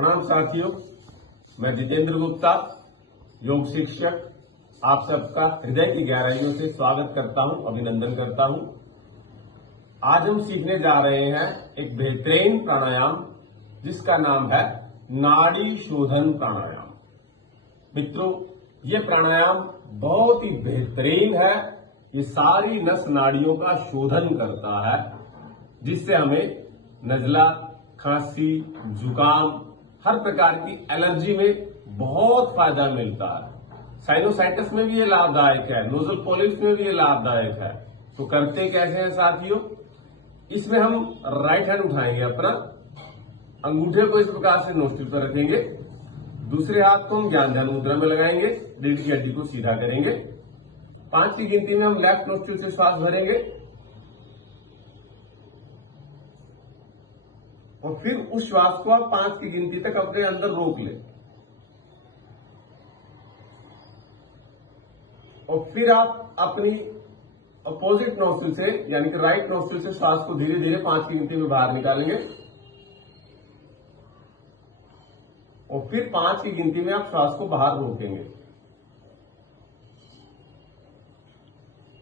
प्रणाम साथियों, मैं जितेंद्र गुप्ता, योग शिक्षक, आप सबका हृदय की गहराइयों से स्वागत करता हूं, अभिनंदन करता हूं। आज हम सीखने जा रहे हैं एक बेहतरीन प्राणायाम जिसका नाम है नाड़ी शोधन प्राणायाम। मित्रों, ये प्राणायाम बहुत ही बेहतरीन है। ये सारी नस नाड़ियों का शोधन करता है, जिससे हमें नजला, खांसी, जुकाम, हर प्रकार की एलर्जी में बहुत फायदा मिलता है। साइनोसाइटिस में भी ये लाभदायक है, नोजल पॉलिप्स में भी ये लाभदायक है। तो करते कैसे हैं साथियों? इसमें हम राइट हैंड उठाएंगे, अपना अंगूठे को इस प्रकार से नोस्ट्रिल पर रखेंगे, दूसरे हाथ को हम ज्ञान ध्यान मुद्रा में लगाएंगे, रीढ़ की हड्डी को सीधा करेंगे। 5 की गिनती में हम लेफ्ट नोस्ट्रिल से श्वास भरेंगे और फिर उस श्वास को आप 5 की गिनती तक अपने अंदर रोक लें और फिर आप अपनी अपोजिट नोस्ट्रिल से यानी कि राइट नोस्ट्रिल से श्वास को धीरे धीरे 5 की गिनती में बाहर निकालेंगे और फिर 5 की गिनती में आप श्वास को बाहर रोकेंगे।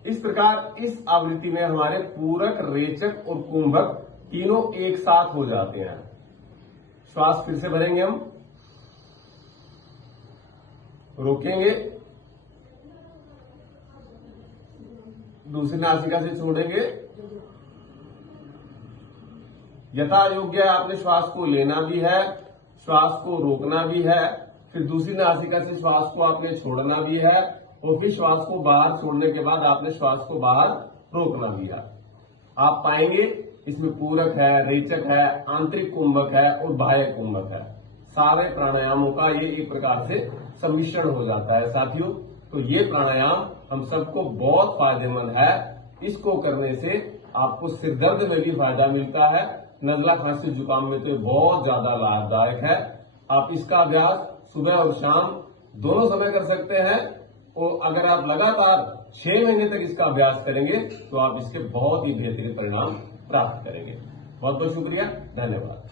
इस प्रकार इस आवृत्ति में हमारे पूरक, रेचक और कुंभक तीनों एक साथ हो जाते हैं। श्वास फिर से भरेंगे, हम रोकेंगे, दूसरी नासिका से छोड़ेंगे। यथा योग्य आपने श्वास को लेना भी है, श्वास को रोकना भी है, फिर दूसरी नासिका से श्वास को आपने छोड़ना भी है और फिर श्वास को बाहर छोड़ने के बाद आपने श्वास को बाहर रोकना भी है। आप पाएंगे इसमें पूरक है, रेचक है, आंतरिक कुंभक है और बाह्य कुंभक है। सारे प्राणायामों का ये एक प्रकार से सम्मिश्रण हो जाता है साथियों। तो ये प्राणायाम हम सबको बहुत फायदेमंद है। इसको करने से आपको सिरदर्द में भी फायदा मिलता है, नजला, खांसी, जुकाम में तो बहुत ज्यादा लाभदायक है। आप इसका अभ्यास सुबह और शाम दोनों समय कर सकते हैं और अगर आप लगातार 6 महीने तक इसका अभ्यास करेंगे तो आप इसके बहुत ही बेहतरीन परिणाम प्राप्त करेंगे। बहुत बहुत शुक्रिया, धन्यवाद।